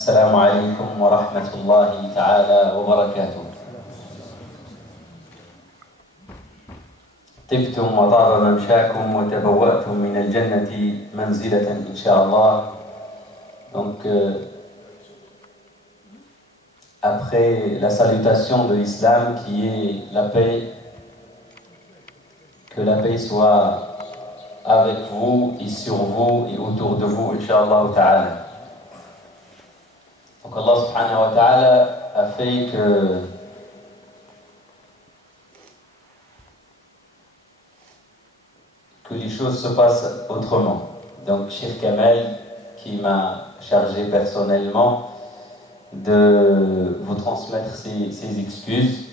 السلام عليكم ورحمة الله تعالى وبركاته. طبتم وطاب ممشاكم وتبوأتم من الجنة منزلة إن شاء الله. Donc, après la salutation de l'islam qui est la paix, que la paix soit avec vous et sur vous et autour de vous, Inch'Allah ta'ala. Donc Allah subhanahu wa ta'ala a fait que les choses se passent autrement. Donc Cheikh Kamel qui m'a chargé personnellement de vous transmettre ses excuses,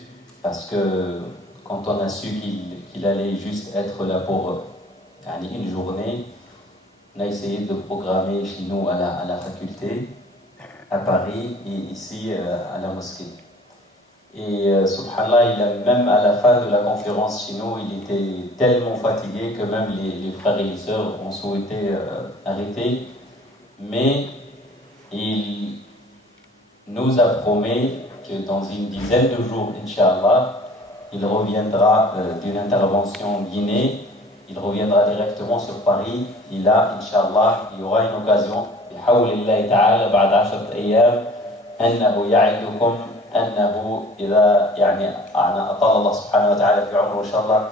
parce que quand on a su qu'il allait juste être là pour une journée, on a essayé de programmer chez nous à la faculté, à Paris et ici à la mosquée. Et subhanallah, même à la fin de la conférence chez nous, il était tellement fatigué que même les frères et les sœurs ont souhaité arrêter. Mais il nous a promis que dans une dizaine de jours, Inch'Allah, il reviendra d'une intervention en Guinée. Il reviendra directement sur Paris. Et là, Inch'Allah, il y aura une occasion, بحول الله تعالى بعد 10 أيام، أنه يعدكم أنه إذا أطال الله سبحانه وتعالى في عمره إن شاء الله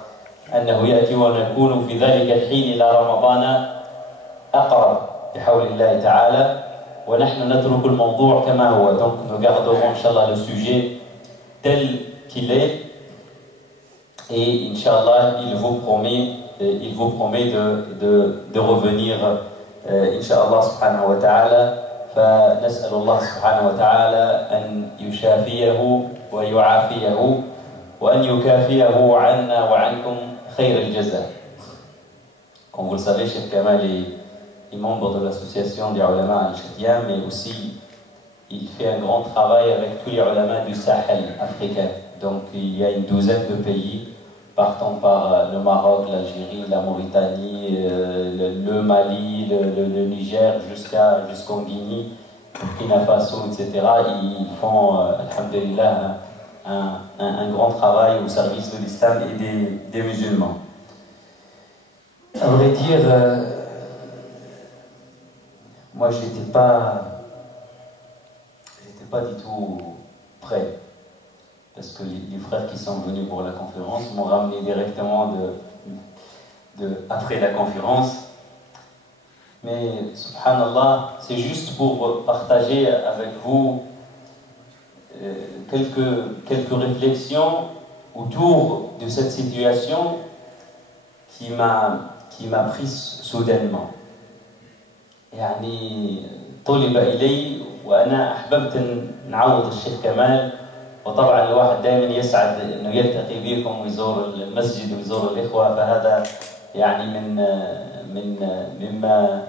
أنه يأتي ونكون في ذلك الحين إلى رمضان أقرب بحول الله تعالى، ونحن نترك الموضوع كما هو. Donc nous garderons Inch'Allah le sujet tel qu'il est, et Inch'Allah il vous promet de revenir Inch'Allah subhanahu wa ta'ala. فنسأل الله سبحانه وتعالى أن يشافيه ويعافيه وأن يكافئه عنا وعنكم خير الجزاء. Comme vous le savez, Cheikh Kamal est membre de l'association des ulama al-Shadia, mais aussi il fait un grand travail avec tous les ulama du Sahel africain. Donc il y a une douzaine de pays, partant par le Maroc, l'Algérie, la Mauritanie, le Mali, le Niger, jusqu'en Guinée, Burkina Faso, etc. Ils font, alhamdulillah, un grand travail au service de l'islam et des musulmans. À vrai dire, moi je n'étais pas du tout prêt. Parce que les frères qui sont venus pour la conférence m'ont ramené directement après la conférence. Mais, subhanallah, c'est juste pour partager avec vous quelques réflexions autour de cette situation qui m'a pris soudainement. يعني طلب إلي وأنا أحببت أن نعوض الشيخ كمال. وطبعا الواحد دائما يسعد انه يلتقي بكم ويزور المسجد ويزور الاخوه، فهذا مما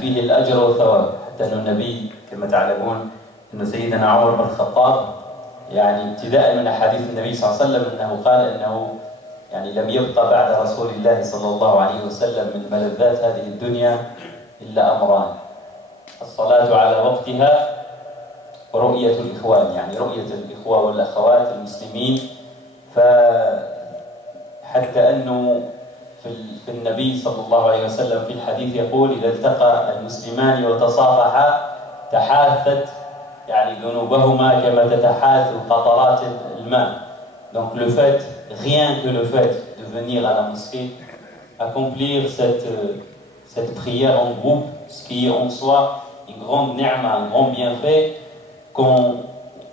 فيه الاجر والثواب. حتى ان النبي كما تعلمون ان سيدنا عمر بن الخطاب ابتداء من احاديث النبي صلى الله عليه وسلم انه قال انه لم يبقى بعد رسول الله صلى الله عليه وسلم من ملذات هذه الدنيا الا امران: الصلاه على وقتها ورؤية الإخوان، رؤية الإخوة والأخوات المسلمين. فحتى أنه في النبي صلى الله عليه وسلم في الحديث يقول: إذا التقى المسلمان وتصافحا تحاثت ذنوبهما كما تتحاث قطرات الماء. Donc le fait, rien que le fait de venir à la mosquée, accomplir cette prière en groupe, ce qui est en soi une grande ni'ma, un grand bienfait, qu'on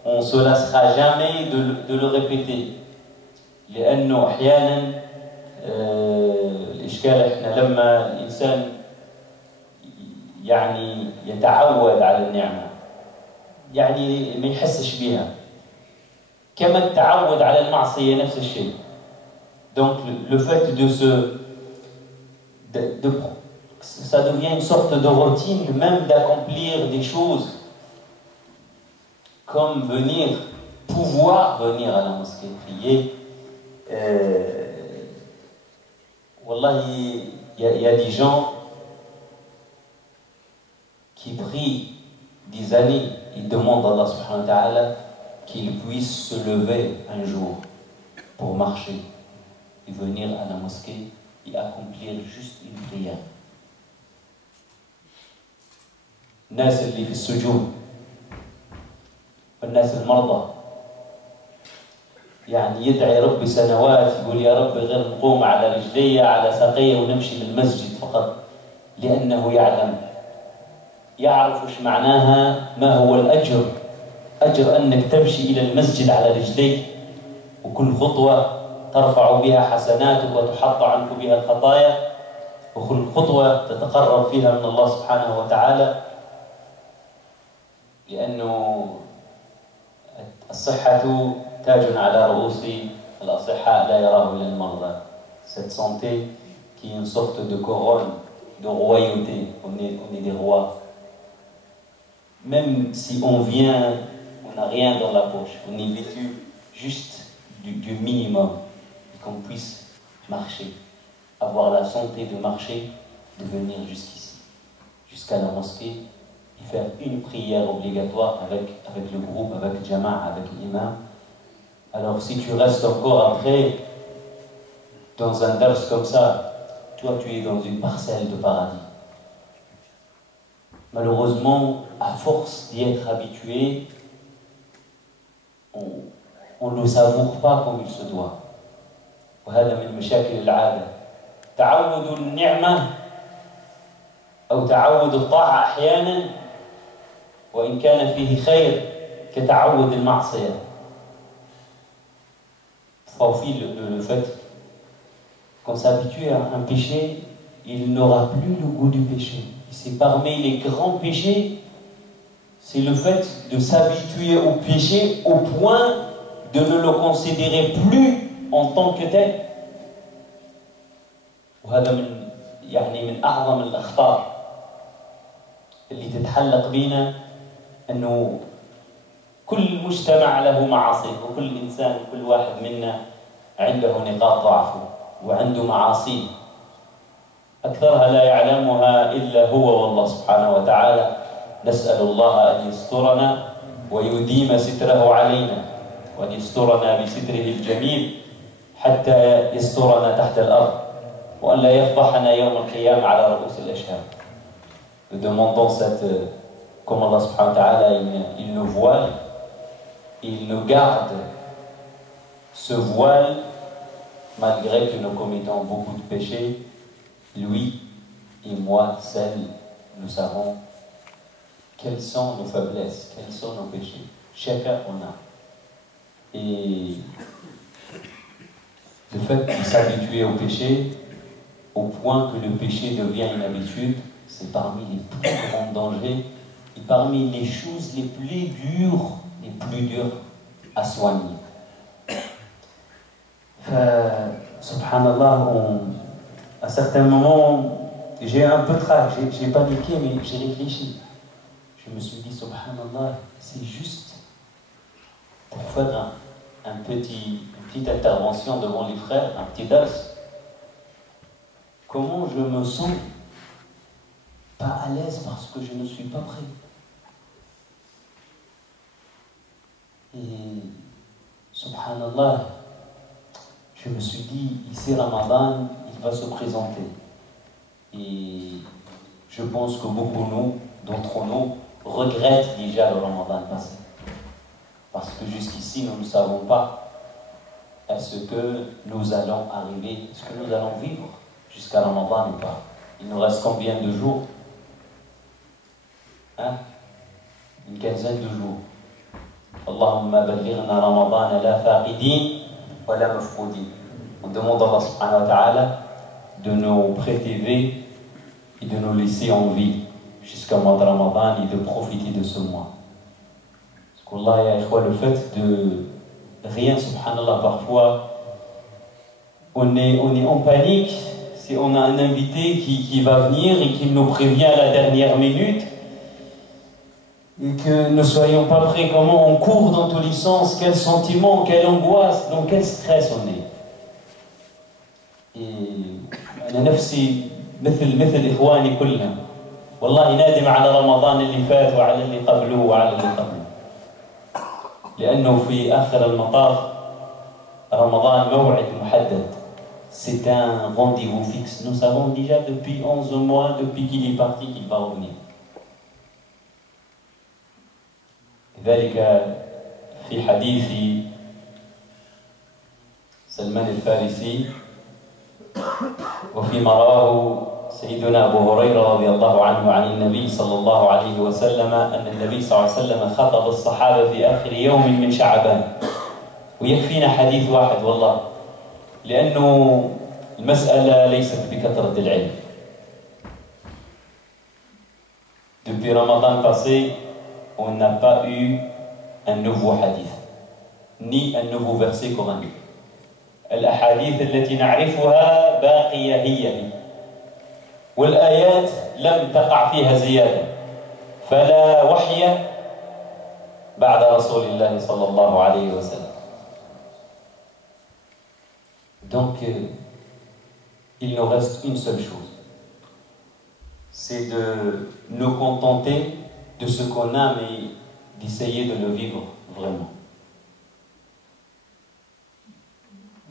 ne se lassera jamais de le répéter. لأنه أحيانا الإشكال إحنا لما الإنسان يتعود على النعمة ما يحسش بها، كما التعود على المعصية نفس الشيء. Donc le fait ça devient une sorte de routine, même d'accomplir des choses comme pouvoir venir à la mosquée prier. Wallahi, il y a des gens qui prient 10 années, il demande à Allah subhanahu wa ta'ala qu'il puisse se lever un jour pour marcher et venir à la mosquée et accomplir juste une prière. الناس اللي في السجون والناس المرضى يعني يدعي ربي سنوات يقول يا رب غير نقوم على رجلي على ساقي ونمشي للمسجد فقط لأنه يعرف وش معناها ما هو الأجر أجر أنك تمشي إلى المسجد على رجليك وكل خطوة ترفع بها حسناتك وتحط عنك بها الخطايا وكل خطوة تتقرب فيها من الله سبحانه وتعالى لأنه الصحة تاج على رؤوس الأصحاء لا يراه إلا المرضى. Cette santé qui est une sorte de couronne de royauté, on est des rois. Même si on vient, on n'a rien dans la poche, on est vêtu juste du minimum, qu'on puisse marcher, avoir la santé de marcher, de venir jusqu'ici, jusqu'à la mosquée, et faire une prière obligatoire avec le groupe, avec le jama'a, avec l'imam. Alors si tu restes encore après, dans un dars comme ça, toi tu es dans une parcelle de paradis. Malheureusement, à force d'y être habitué, on ne le savoure pas comme il se doit. وهذا من مشاكل العادة. تعود النعمة أو تعود الطاعة أحيانا وإن كان فيه خير كتعود المعصية. Aussi le fait qu'on s'habitue à un péché, il n'aura plus le goût du péché. C'est parmi les grands péchés, c'est le fait de s'habituer au péché au point de ne le considérer plus en tant que tel. وهذا من أعظم الأخطار اللي تتحلق بينا أنه كل مجتمع له معاصي وكل إنسان كل واحد منا عنده نقاط ضعفه وعنده معاصي أكثرها لا يعلمها إلا هو والله سبحانه وتعالى. نسأل الله أن يسترنا ويديم ستره علينا وأن يسترنا بستره الجميل حتى يسترنا تحت الأرض وأن لا يفضحنا يوم القيامة على رؤوس الأشهاد. Nous demandons comme Allah subhanahu wa ta'ala il nous voile, il nous garde ce voile malgré que nous commettons beaucoup de péchés. Lui et moi, seuls, nous savons quelles sont nos faiblesses, quels sont nos péchés. Chacun en a. Et le fait de s'habituer au péché, au point que le péché devient une habitude, c'est parmi les plus grands dangers et parmi les choses les plus dures à soigner. Subhanallah, à certains moments, j'ai un peu trac, j'ai paniqué, mais j'ai réfléchi. Je me suis dit, subhanallah, c'est juste pour faire une petite intervention devant les frères, un petit dars. Comment je me sens pas à l'aise parce que je ne suis pas prêt. Et subhanallah, je me suis dit, ici Ramadan, il va se présenter. Et je pense que beaucoup d'entre nous regrettent déjà le Ramadan passé. Parce que jusqu'ici, nous ne savons pas est-ce que nous allons arriver, est-ce que nous allons vivre jusqu'à Ramadan ou pas. Il nous reste combien de jours? Une quinzaine de jours. Allahumma ballighna Ramadan la faqidin wa la mafqudin. On demande à Allah subhanahu wa ta'ala de nous préserver et de nous laisser en vie jusqu'au mois de Ramadan et de profiter de ce mois. Parce qu'Allah, ya ikhwa, le fait de rien, subhanallah, parfois on est en panique si on a un invité qui va venir et qui nous prévient à la dernière minute et que nous ne soyons pas prêts, comment on court dans tous les sens, quel sentiment, quelle angoisse, dans quel stress on est. Et أنا نفسي مثل إخواني كلهم والله نادم على رمضان اللي فات وعلى اللي قبله وعلى اللي قبله، لأنه في آخر المطاف رمضان موعد محدد. C'est un rendez-vous fixe. Nous savons déjà depuis 11 mois, depuis qu'il est parti, qu'il va revenir. لذلك في حديث سلمان الفارسي وفيما رواه سيدنا أبو هريرة رضي الله عنه عن النبي صلى الله عليه وسلم أن النبي صلى الله عليه وسلم خطب الصحابة في آخر يوم من شعبان. ويكفينا حديث واحد والله، لأنه المسألة ليست بكثرة العلم. Depuis Ramadan passé, on n'a pas eu un nouveau hadith, ni un nouveau verset coranique. الأحاديث التي نعرفها باقية هي، والآيات لم تقع فيها زيادة، فلا وحي بعد رسول الله صلى الله عليه وسلم. Donc, il nous reste une seule chose, c'est de nous contenter de ce qu'on a, mais d'essayer de le vivre vraiment.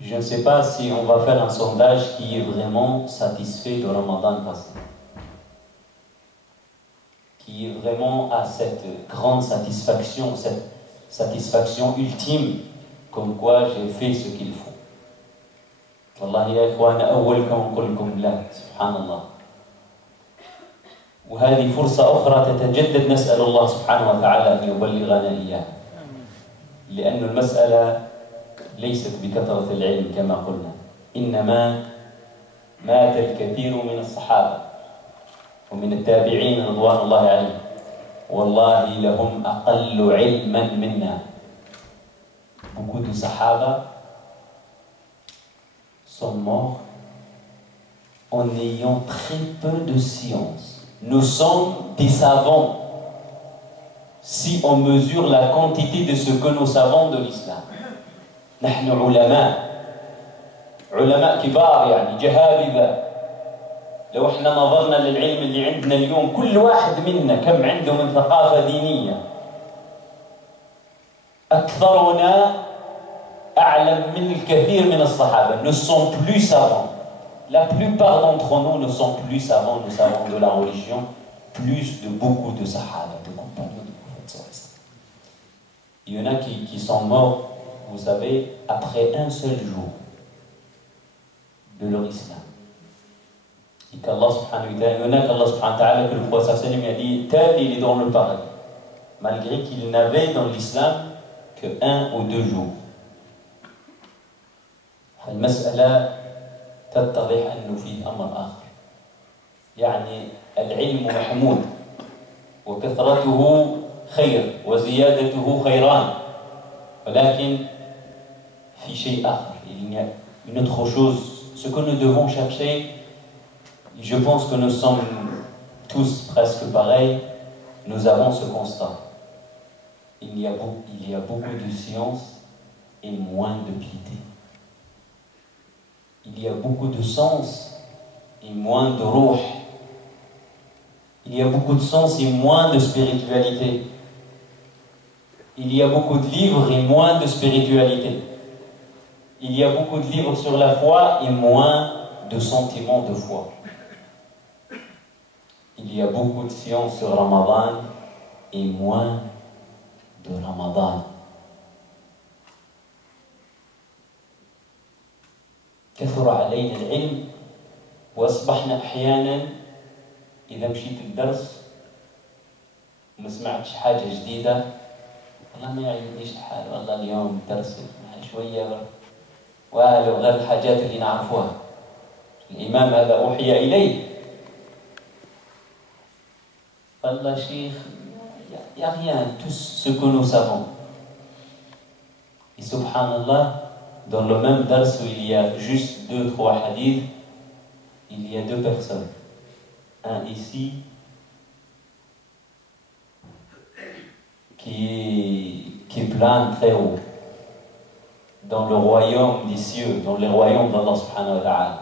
Je ne sais pas si on va faire un sondage qui est vraiment satisfait de Ramadan passé, qui est vraiment à cette grande satisfaction, cette satisfaction ultime, comme quoi j'ai fait ce qu'il faut. والله يا إخوانا أولكم نقول لكم لا، سبحان الله. وهذه فرصة أخرى تتجدد، نسأل الله سبحانه وتعالى أن يبلغنا إياها، لأن المسألة ليست بكثرة العلم كما قلنا، إنما مات الكثير من الصحابة ومن التابعين رضوان الله عليهم، والله لهم أقل علما منا. Beaucoup de Sahaba sont morts en ayant très peu de science. Nous sommes des savants si on mesure la quantité de ce que nous savons de l'islam. نحن علماء كبار، يعني جهابذة. لو احنا نظرنا للعلم اللي عندنا اليوم، كل واحد منا كم عنده من ثقافة دينية. أكثرنا أعلم من الكثير من الصحابة. Nous sommes plus savants. La plupart d'entre nous ne sont plus savants. Nous savons de la religion plus de beaucoup de sahaba, de compagnons du prophète. Il y en a qui sont morts, vous savez, après un seul jour de leur islam. Et qu'Allah subhanahu wa ta'ala, il y en a qu'Allah subhanahu wa ta'ala, que le prophète sallam a dit, tel il est dans le paradis, malgré qu'il n'avait dans l'islam que 1 ou 2 jours. المسألة تتضح أنه فيه أمر آخر، يعني العلم محمود وكثرته خير وزيادته خيران، ولكن في شيء آخر. Il y a une autre chose. Ce que nous devons chercher, je pense que nous sommes tous presque pareils, nous avons ce constat. Il y a beaucoup de science et moins de piété. Il y a beaucoup de sens et moins de ruh. Il y a beaucoup de sens et moins de spiritualité. Il y a beaucoup de livres et moins de spiritualité. Il y a beaucoup de livres sur la foi et moins de sentiments de foi. Il y a beaucoup de sciences sur Ramadan et moins de Ramadan. كثر علينا العلم واصبحنا احيانا اذا مشيت الدرس وما سمعتش حاجه جديده، والله ما يعجبنيش الحال، والله اليوم الدرس شويه والو غير الحاجات اللي نعرفوها. الامام هذا اوحي اليه، والله شيخ يا rien, tout ce que nous savons. Et subhanallah, dans le même dars où il y a juste 2-3 hadiths, il y a 2 personnes. Un ici qui plane très haut dans le royaume des cieux, dans le royaume d'Allah subhanahu wa ta'ala.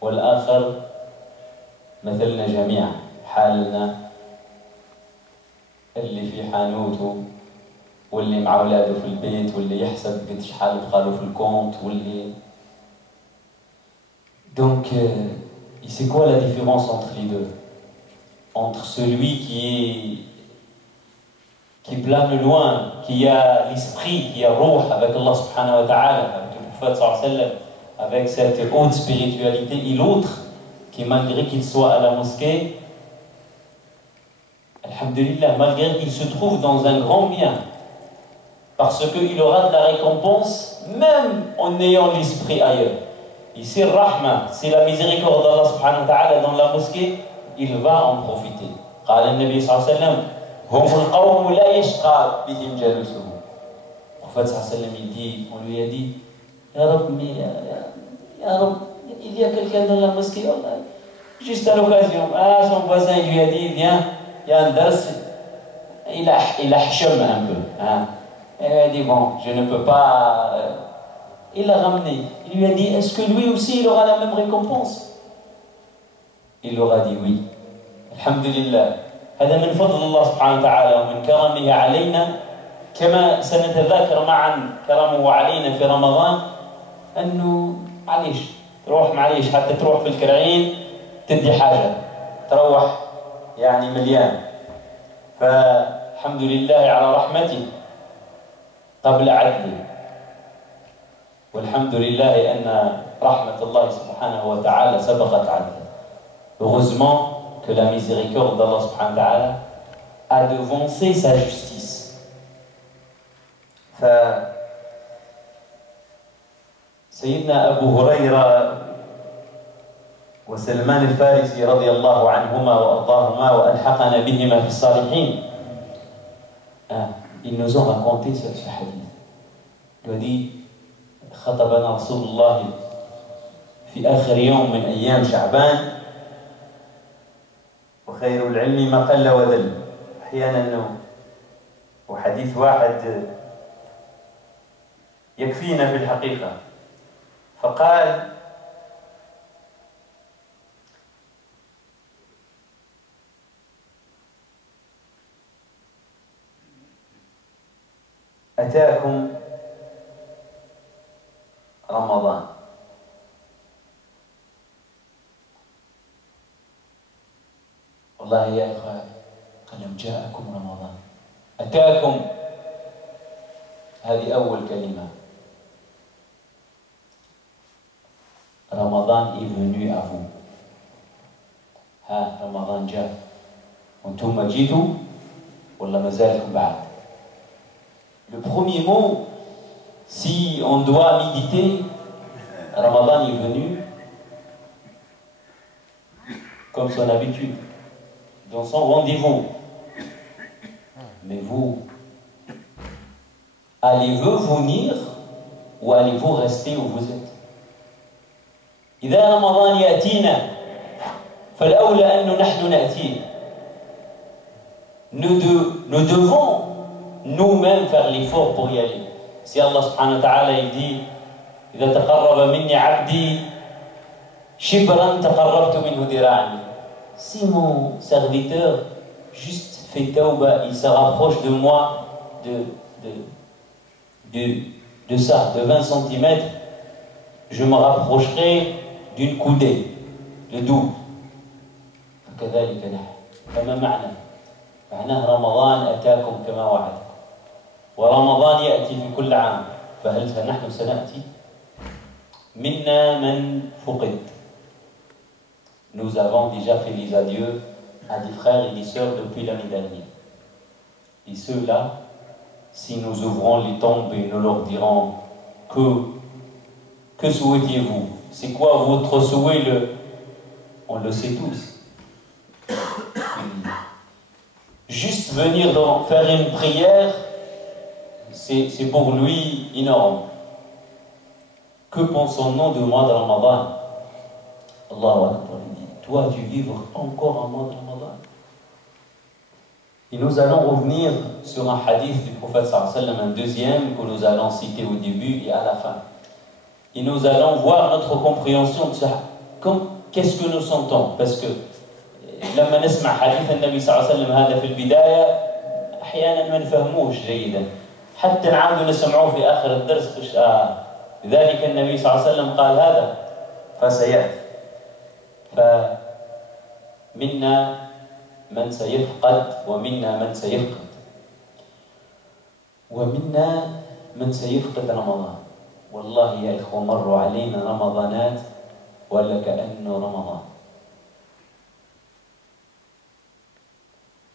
والآخر مثلنا جميعا حالنا اللي في حانوته واللي مع اولاده في البيت واللي يحسب قد شحال بقالو في الكونت واللي donc c'est quoi la différence entre les deux? Entre celui qui plane loin, qui a l'esprit, qui a ruh avec Allah subhanahu wa ta'ala, avec le prophète sallallahu alayhi wa sallam, avec cette haute spiritualité, et l'autre qui, malgré qu'il soit à la mosquée, alhamdulillah, malgré qu'il se trouve dans un grand bien, parce qu'il aura de la récompense même en ayant l'esprit ailleurs. Ici, le rahma, c'est la miséricorde d'Allah subhanahu wa ta'ala dans la mosquée, il va en profiter. قال النبي صلى الله عليه وسلم هم القوم لا يشقى بهم جلوسهم. Le prophète صلى الله عليه وسلم, il dit, on lui a dit, Ya Rab, mais Ya Rab, il y a quelqu'un dans la mosquée, juste à l'occasion. Ah, son voisin lui a dit, viens, il y a un dars, il a hacham un peu. Hein. Et il a dit, bon, je ne peux pas. Il l'a ramené. Il lui a dit, est-ce que lui aussi il aura la même récompense? Il aura dit oui. Alhamdulillah. هذا من فضل الله سبحانه وتعالى ومن كرمه علينا كما سنتذاكر معا كرمه علينا في رمضان أنه معليش تروح معليش حتى تروح في الكرعين تدي حاجة تروح يعني مليان فالحمد لله على رحمته قبل عدله والحمد لله أن رحمة الله سبحانه وتعالى سبقت عدله. Heureusement que la miséricorde d'Allah subhanahu wa ta'ala a devancé sa justice. سيدنا أبو هريرة وسلمان الفارسي رضي الله عنهما وأرضاهما وألحقنا بهما في الصالحين, ils nous ont raconté ce hadith. Il a dit خطبنا رسول الله في آخر يوم من أيام شعبان وخير العلم ما قل ودل. أحيانا وحديث واحد يكفينا في الحقيقة. فقال أتاكم رمضان والله يا إخوان قال جاءكم رمضان أتاكم هذه أول كلمة. رمضان est venu à vous. ها رمضان جاء وانتم جيتوا ولا ما زالكم بعد. Le premier mot, si on doit méditer, Ramadan est venu comme son habitude, dans son rendez-vous. Mais vous, allez-vous venir ou allez-vous rester où vous êtes? إذا رمضان يأتينا فالأولى أن نحن نأتيه. Nous devons nous-mêmes faire l'effort pour y aller. Si Allah subhanahu wa ta'ala il dit إذا تقرب مني عبدي شبرا تقربت منه ذراعا. Si mon serviteur juste fait tauba, il se rapproche de moi de ça, de 20 cm, je me rapprocherai d'une coudée, de double. فكذلك نحن. فما معناه رمضان أتاكم كما وعدكم ورمضان يأتي في كل عام. فهل نحن سنأتي؟ منا من فقد. Nous avons déjà fait les adieux à des frères et des sœurs depuis l'année dernière. Et ceux-là, si nous ouvrons les tombes et nous leur dirons que souhaitiez-vous? C'est quoi votre souhait? On le sait tous. Juste venir faire une prière, c'est pour lui énorme. Que pensons-nous du mois de Ramadan? Allahu Akbar. Toi, tu vivres encore un mois de Ramadan. Et nous allons revenir sur un hadith du prophète sallallahu alayhi wa sallam, un deuxième que nous allons citer au début et à la fin. Et nous allons voir notre compréhension de ça. Qu'est-ce que nous sentons? Parce que لما نسمع حديث النبي صلى الله عليه وسلم هذا في البداية أحيانا ما نفهموش جيدا، حتى نعاود نسمعوه في آخر الدرس لذلك النبي صلى الله عليه وسلم قال هذا فسيأتي. فمنا من سيفقد ومنا من سيفقد، ومنا من سيفقد رمضان. والله يا إخوة مروا علينا رمضانات ولا كأنه رمضان.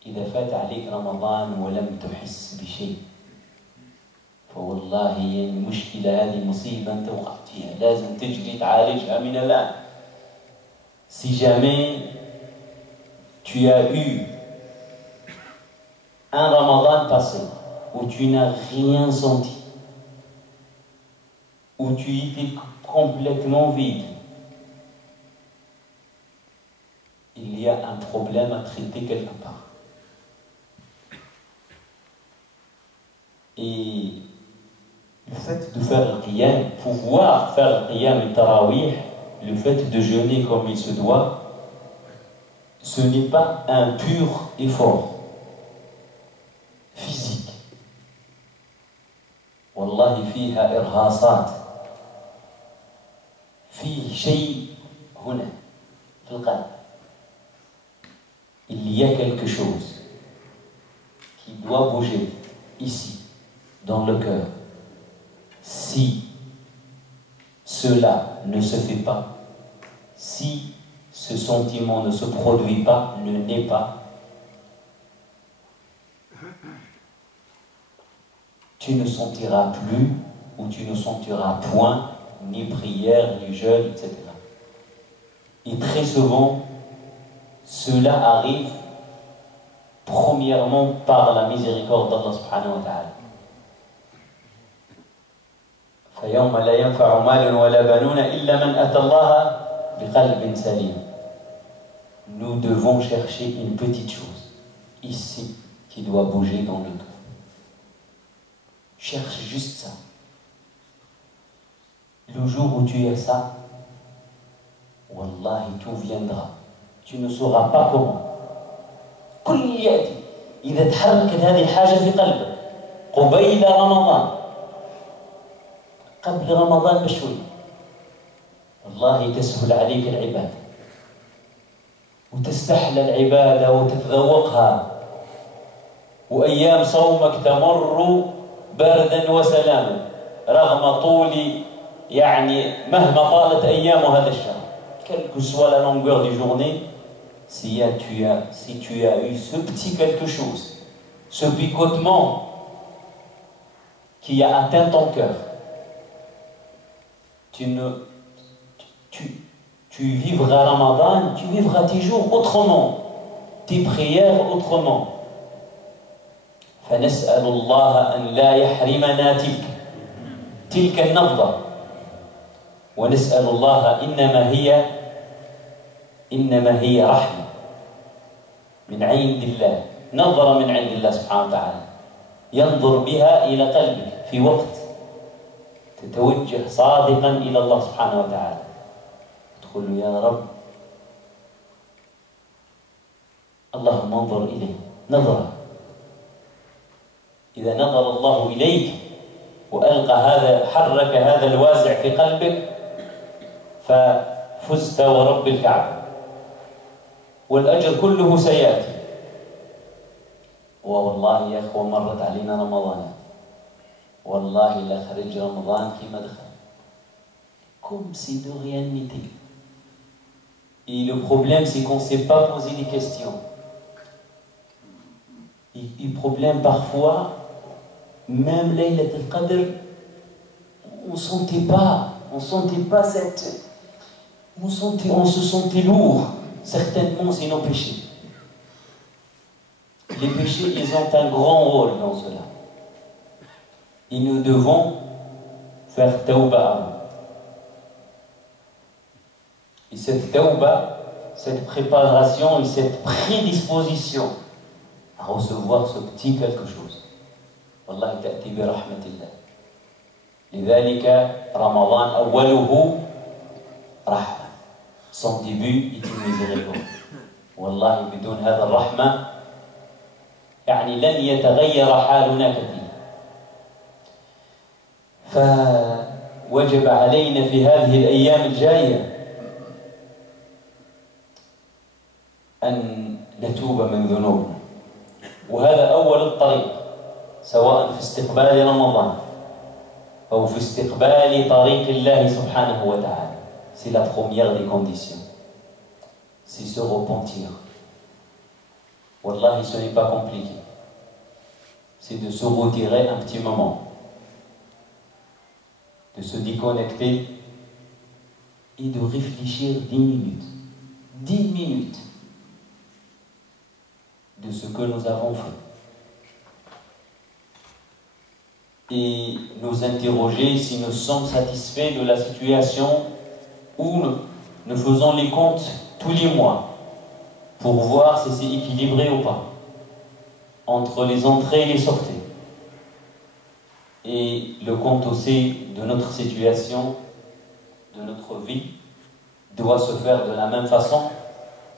إذا فات عليك رمضان ولم تحس بشيء فوالله المشكلة هذه مصيبة أنت وقعت فيها، لازم تجري تعالجها من الآن. Si jamais tu as eu un Ramadan passé où tu n'as rien senti, où tu étais complètement vide, il y a un problème à traiter quelque part. Et le fait de faire le qiyam, pouvoir faire le qiyam et tarawih, le fait de jeûner comme il se doit, ce n'est pas un pur effort physique. والله فيها إرهاصات، في شيء هنا في القلب. Il y a quelque chose qui doit bouger ici, dans le cœur. Si cela ne se fait pas, si ce sentiment ne se produit pas, ne naît pas, tu ne sentiras plus ou tu ne sentiras point ni prière, ni jeûne, etc. Et très souvent, cela arrive premièrement par la miséricorde d'Allah subhanahu wa ta'ala. فيوم لا ينفع مال ولا بنون إلا من أتى الله بقلب سليم. Nous devons chercher une petite chose ici qui doit bouger dans le cœur. Cherche juste ça. Le jour où tu as ça, wallahi tout viendra. Tu ne sauras pas comment. كل يأتي إذا تحركت هذه الحاجة في قلبك قبيل رمضان، قبل رمضان بشوي، والله تسهل عليك العبادة وتستحلى العبادة وتتذوقها، وأيام صومك تمر بردا وسلاما رغم طول مهما طالت أيام هذا الشهر. Quelle que soit la longueur des journées, si tu as eu ce petit quelque chose, ce picotement qui a atteint ton cœur, tu vivras Ramadan, tu vivras tes jours autrement, tes prières autrement. فنسأل الله أن لا يحرمنا تلك النبضة، ونسأل الله إنما هي رحمة من عند الله، نظرة من عند الله سبحانه وتعالى ينظر بها إلى قلبك في وقت تتوجه صادقا إلى الله سبحانه وتعالى، تقول له يا رب اللهم انظر إليه نظرة. إذا نظر الله إليك حرك هذا الوازع في قلبك ففزت ورب الكعبة، والأجر كله سيأتي. والله يا أخوة مرت علينا رمضان، والله لا خرج رمضان كما دخل، comme si de rien n'était. Et le problème c'est qu'on ne sait pas poser des questions. Et le problème parfois, même Laylat al-Qadr, on se sentait lourd. Certainement c'est nos péchés. Les péchés, ils ont un grand rôle dans cela. Et nous devons faire tawbah. Et cette tawbah, cette préparation et cette prédisposition à recevoir ce petit quelque chose, والله تأتي برحمة الله. لذلك رمضان أوله رحمة. Son début est une miséricorde. والله بدون هذا الرحمة يعني لن يتغير حالنا كثيرا. فوجب علينا في هذه الأيام الجاية أن نتوب من ذنوبنا، وهذا أول الطريق، سواء في استقبال رمضان أو في استقبال طريق الله سبحانه وتعالى. C'est la première des conditions. C'est se repentir. Wallahi, ce n'est pas compliqué. C'est de se retirer un petit moment, de se déconnecter et de réfléchir 10 minutes. 10 minutes de ce que nous avons fait. Et nous interroger si nous sommes satisfaits de la situation ou nous faisons les comptes tous les mois pour voir si c'est équilibré ou pas entre les entrées et les sorties. Et le compte aussi de notre situation, de notre vie, doit se faire de la même façon,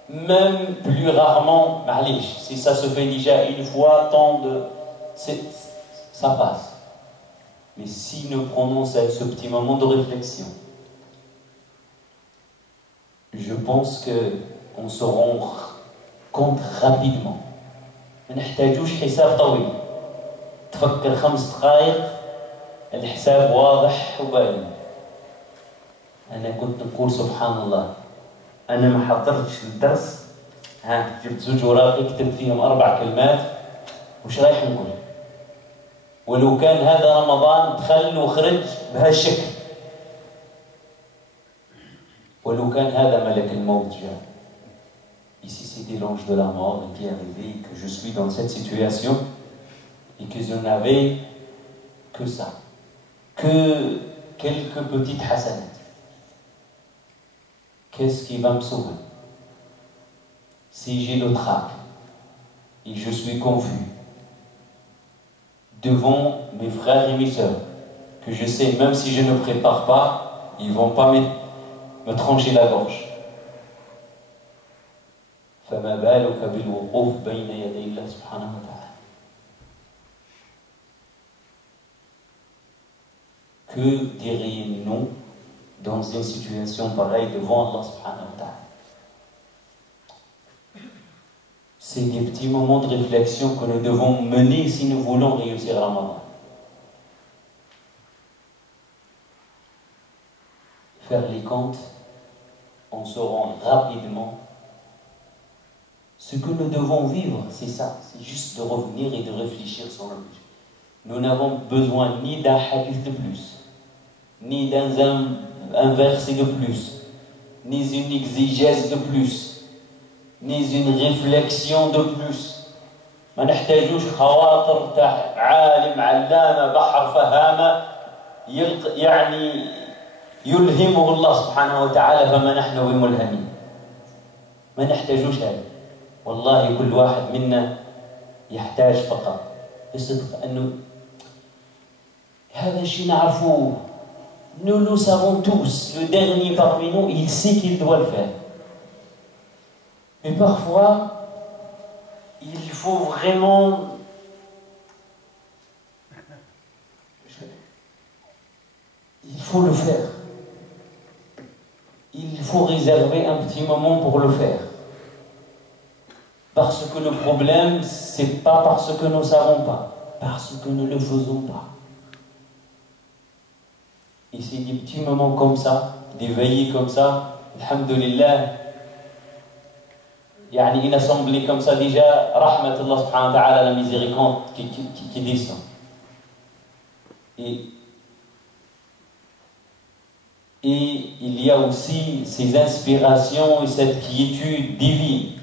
même plus rarement, si ça se fait déjà une fois, ça passe. Mais si nous prenons ce petit moment de réflexion, je pense qu'on se rend compte rapidement. ما نحتاجوش حساب طويل، تفكر 5 دقائق الحساب واضح وباين. أنا كنت نقول سبحان الله، أنا ما حضرتش الدرس، جبت 2 أوراق كتبت فيهم 4 كلمات، وش رايح نقول؟ ولو كان هذا رمضان دخل وخرج بهالشكل، ولو كان هذا ملك الموت جاء. Ici, c'était l'ange de la mort qui est arrivé, que je suis dans cette situation et que je n'avais que ça, que quelques petites hasanat. Qu'est-ce qui va me sauver? Si j'ai le trac et je suis confus devant mes frères et mes sœurs, que je sais, même si je ne prépare pas, ils ne vont pas me trancher la gorge. فما بالك بالوقوف بين يدي الله سبحانه وتعالى. Que dirions-nous dans une situation pareille devant Allah subhanahu wa ta'ala? C'est des petits moments de réflexion que nous devons mener si nous voulons réussir Ramadan. Faire les comptes, on se rend rapidement. Ce que nous devons vivre, c'est ça, c'est juste de revenir et de réfléchir sur le but. Nous n'avons besoin ni d'un hadith de plus, ni d'un verset de plus, ni une exégèse de plus, ni une réflexion de plus. ما نحتاجوش خواطر تاع عالم علامة بحر فهامة يعني يلهمه الله سبحانه وتعالى فما نحن بملهمين. ما نحتاجوش هذا. والله كل واحد منا يحتاج فقط بصدق أنه هذا الشيء نعرفوه. Nous le savons tous. Le dernier parmi nous, il sait qu'il doit le faire. Mais parfois, il faut vraiment... Il faut le faire. Il faut réserver un petit moment pour le faire. Parce que le problème, c'est pas parce que nous ne savons pas, parce que nous ne le faisons pas. Et c'est des petits moments comme ça, des veillées comme ça, alhamdulillah, يعني une assemblée comme ça déjà, rahmat Allah subhanahu wa ta'ala, la miséricorde qui descend. Et il y a aussi ces inspirations et cette quiétude divine.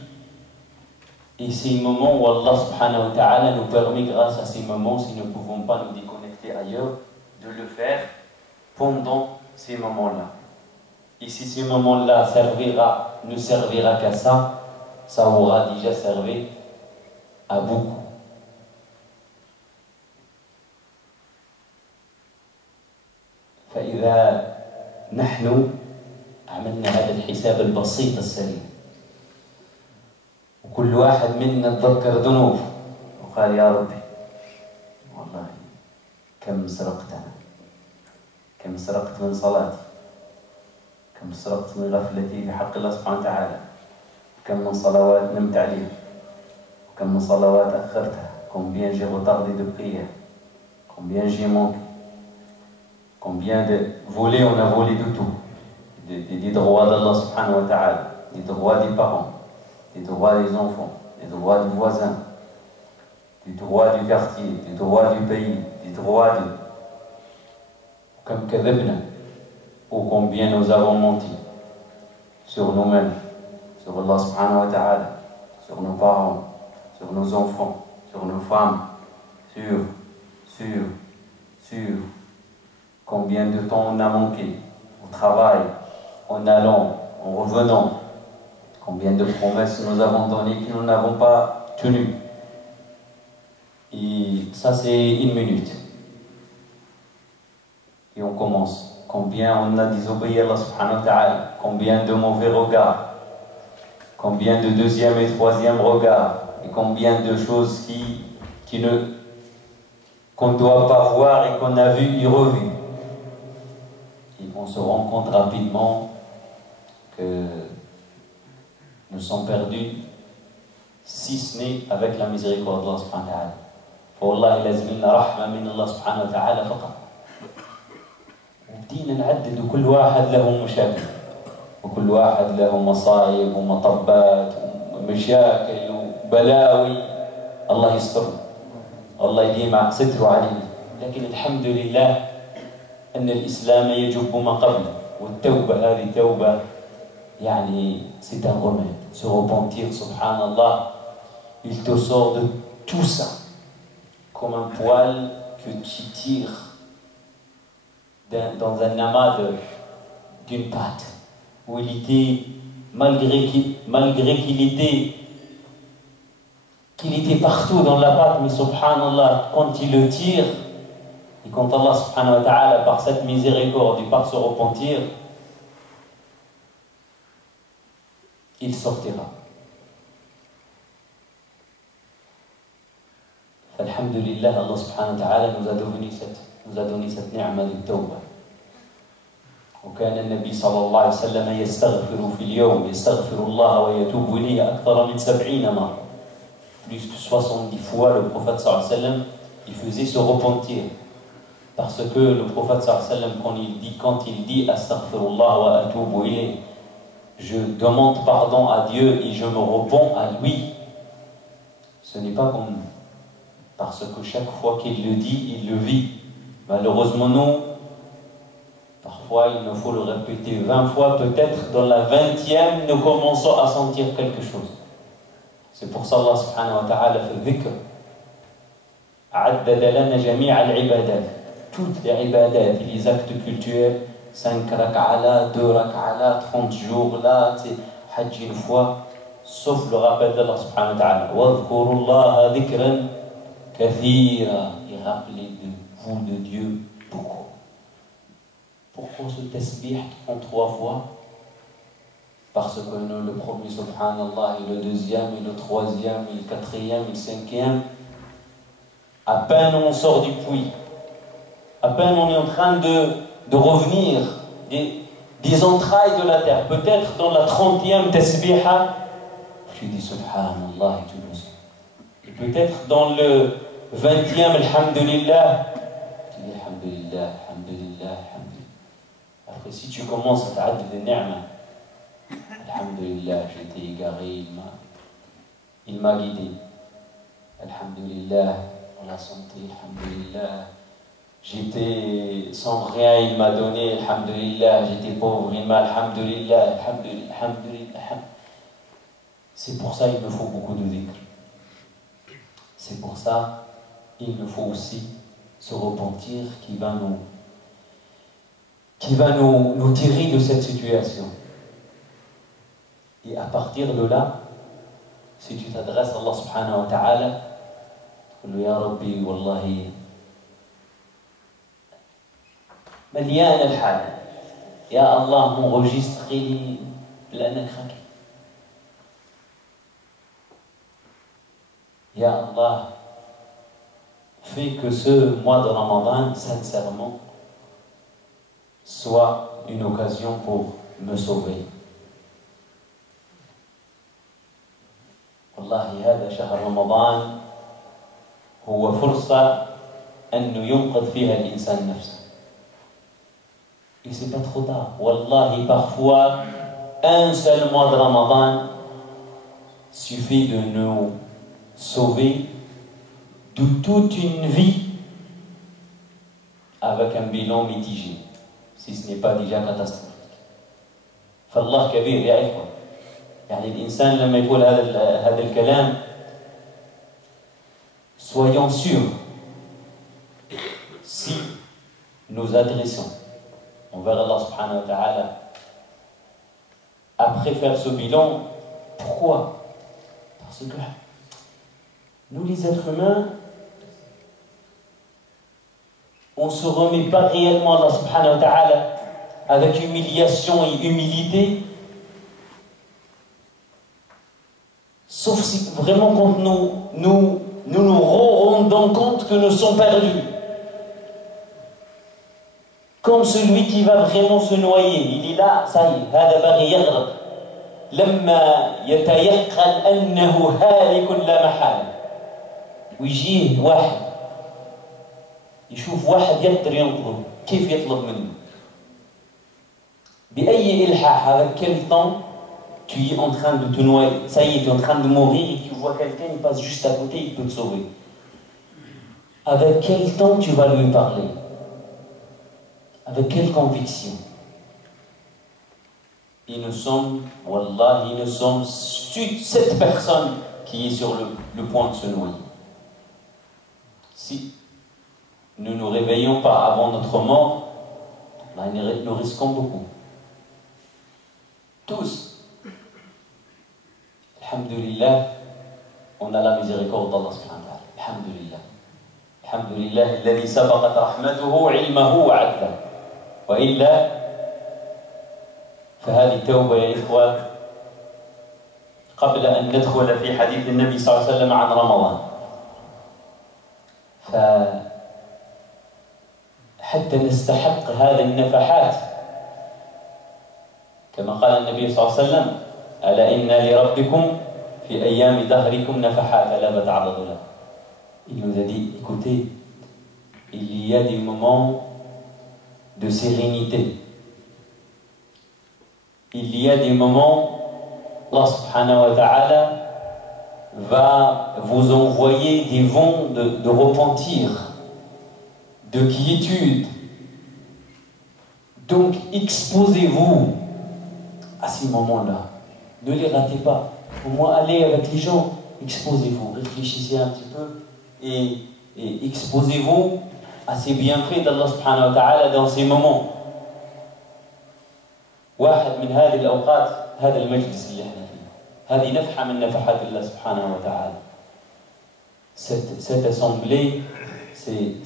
Et ces moments où Allah subhanahu wa ta'ala nous permet, grâce à ces moments, si nous ne pouvons pas nous déconnecter ailleurs, de le faire pendant ces moments-là. Et si ces moments-là ne servira qu'à ça, ça aura déjà servi à beaucoup. فإذا نحن عملنا هذا الحساب البسيط السليم كل واحد منا تذكر ذنوبه وقال يا ربي والله كم سرقت أنا، كم سرقت من صلاتي، كم سرقت من غفلتي في حق الله سبحانه وتعالى، كم من صلوات نمت عليها، وكم من صلوات أخرتها. Combien j'ai retardé de prières, combien j'ai manqué, combien de volés on a volé de tout, des droits d'Allah subhanahu wa ta'ala, des droits des parents, des droits des enfants, des droits du voisin, des droits du quartier, des droits du pays, des droits de... Comme kadhabna, ou combien nous avons menti sur nous-mêmes, sur Allah subhanahu wa ta'ala, sur nos parents, sur nos enfants, sur nos femmes, sur combien de temps on a manqué au travail, en allant, en revenant, combien de promesses nous avons données que nous n'avons pas tenues. Et ça c'est une minute. Et on commence. Combien on a désobéi à Allah subhanahu wa ta'ala, combien de mauvais regards, combien de deuxième et troisième regards, et combien de choses qu'on ne doit pas voir et qu'on a vu et revu. Et on se rend compte rapidement que nous sommes perdus, si ce n'est avec la miséricorde d'Allah subhanahu wa ta'ala. فوالله لازم لنا رحمة من الله سبحانه وتعالى فقط. وبدينا نعدد وكل واحد له مشاكل وكل واحد له مصايب ومطبات ومشاكل وبلاوي. الله يسترنا، الله يديم ستره علينا. لكن الحمد لله أن الإسلام يجب ما قبله، والتوبة هذه توبة يعني c'est un remède. Se repentir, subhanallah, il te sort de tout ça comme un poil que tu tires dans un amas d'une pâte où il était, malgré qu'il était partout dans la pâte, mais subhanallah, quand il le tire, et quand Allah subhanahu wa ta'ala, par cette miséricorde et par se repentir, il sortira. Alhamdulillah, Allah subhanahu wa ta'ala nous a donné cette ni'ma de tawbah. وكان النبي صلى الله عليه وسلم يستغفر في اليوم يستغفر الله ويتوب إليه أكثر من 70 مرة. Plus que 70 fois le prophète صلى الله عليه وسلم il faisait se repentir. Parce que le prophète صلى الله عليه وسلم quand il dit astaghfirullah wa atubu ilayh, je demande pardon à Dieu et je me repens à lui. Ce n'est pas comme parce que chaque fois qu'il le dit, il le vit. Malheureusement, nous, parfois il nous faut le répéter 20 fois, peut-être dans la 20e, nous commençons à sentir quelque chose. C'est pour ça Allah subhanahu wa ta'ala fait dhikr. عدد لنا جميع العبادات. Toutes les ibadat, les actes cultuels, 5 rak'ala, 2 rak'ala, 30 jours là, hajj une fois, sauf le rappel d'Allah subhanahu wa ta'ala. وَاذْكُرُوا اللَّهَ ذِكْرًا كَثِيرًا. Et rappelez de vous de Dieu beaucoup. Pourquoi ce tasbih 33 fois? Parce que le premier subhanallah et le deuxième et le troisième et le quatrième et le cinquième, à peine on sort du puits, à peine on est en train de revenir des entrailles de la terre, peut-être dans la 30e tasbiha, tu dis subhanallah et tu le sais. Et peut-être dans le 20e alhamdulillah, tu dis alhamdulillah, alhamdulillah, alhamdulillah. Après si tu commences à t'adder des ni'ma, alhamdulillah, j'étais égaré, il m'a guidé. Alhamdulillah, pour la santé, alhamdulillah. J'étais sans rien, il m'a donné, alhamdulillah. J'étais pauvre, il m'a, alhamdulillah, alhamdulillah, alhamdulillah. C'est pour ça qu'il me faut beaucoup de dhikr. C'est pour ça qu'il me faut aussi se repentir qui va nous tirer de cette situation. Et à partir de là, si tu t'adresses à Allah subhanahu wa ta'ala, tu dis Ya Rabbi, Wallahi, مليان الحال. يا الله mon registre plein à craquer. Ya Allah, fais que ce mois de Ramadan, sincèrement, soit une occasion pour me sauver. Wallahi, هذا شهر رمضان هو فرصة أنه ينقذ فيها الإنسان نفسه. Et c'est pas trop tard. Wallahi, parfois, un seul mois de Ramadan suffit de nous sauver de toute une vie avec un bilan mitigé, si ce n'est pas déjà catastrophique. فالله كبير يا إخوة. يعني الإنسان لما يقول هذا الكلام, soyons sûrs, si nous adressons envers Allah subhanahu wa ta'ala, après faire ce bilan, pourquoi? Parce que nous les êtres humains, on ne se remet pas réellement à Allah subhanahu wa ta'ala avec humiliation et humilité, sauf si vraiment quand nous rendons compte que nous sommes perdus. Comme celui qui va vraiment se noyer, il est là, ça y est, هذا باغي يغرق لما يتيقن أنه هالك لا محالة ويجيه واحد يشوف واحد يقدر ينقذه كيف يطلب منه بأي إلحاح avec quel temps tu es en train de te noyer, ça y est, tu es en train de mourir et tu vois quelqu'un, il passe juste à côté, il peut te sauver. Avec quel temps tu vas lui parler? Avec quelle conviction? Et nous sommes, Wallahi, nous sommes cette personne qui est sur le point de se noyer. Si nous ne nous réveillons pas avant notre mort, là, nous risquons beaucoup. Tous. Alhamdulillah, on a la miséricorde d'Allah subhanahu wa ta'ala. Alhamdulillah. Alhamdulillah, الذي سبقت رحمته علمه وعدله. وإلا فهذه التوبة يا إخوة قبل أن ندخل في حديث النبي صلى الله عليه وسلم عن رمضان، فحتى نستحق هذه النفحات كما قال النبي صلى الله عليه وسلم: ألا إن لربكم في أيام دهركم نفحات ألا تعرضوا لها. Il nous a dit, écoutez, il y a des moments de sérénité. Il y a des moments où Allah subhanahu wa ta'ala va vous envoyer des vents de repentir, de quiétude. Donc exposez-vous à ces moments-là. Ne les ratez pas. Au moins allez avec les gens, exposez-vous, réfléchissez un petit peu et exposez-vous à ces bienfaits d'Allah subhanahu wa ta'ala dans ces moments. واحد من هذه الأوقات هذا المجلس اللي احنا فيه، هذه نفحة من نفحات الله سبحانه وتعالى. Cette assemblée, c'est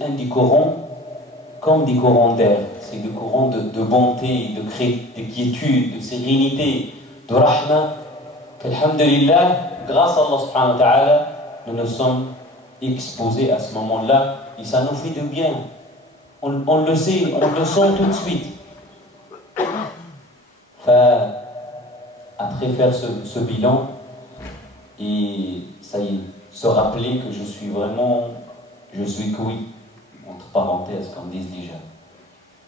un des courants comme des courants d'air. C'est des courants de bonté, de quiétude, de sérénité, de rahma. Alhamdulillah, grâce à Allah subhanahu wa ta'ala, nous nous sommes exposés à ce moment-là et ça nous fait du bien. On le sait, on le sent tout de suite. Après faire ce bilan et ça y est, se rappeler que je suis cuit, entre parenthèses, comme disent déjà.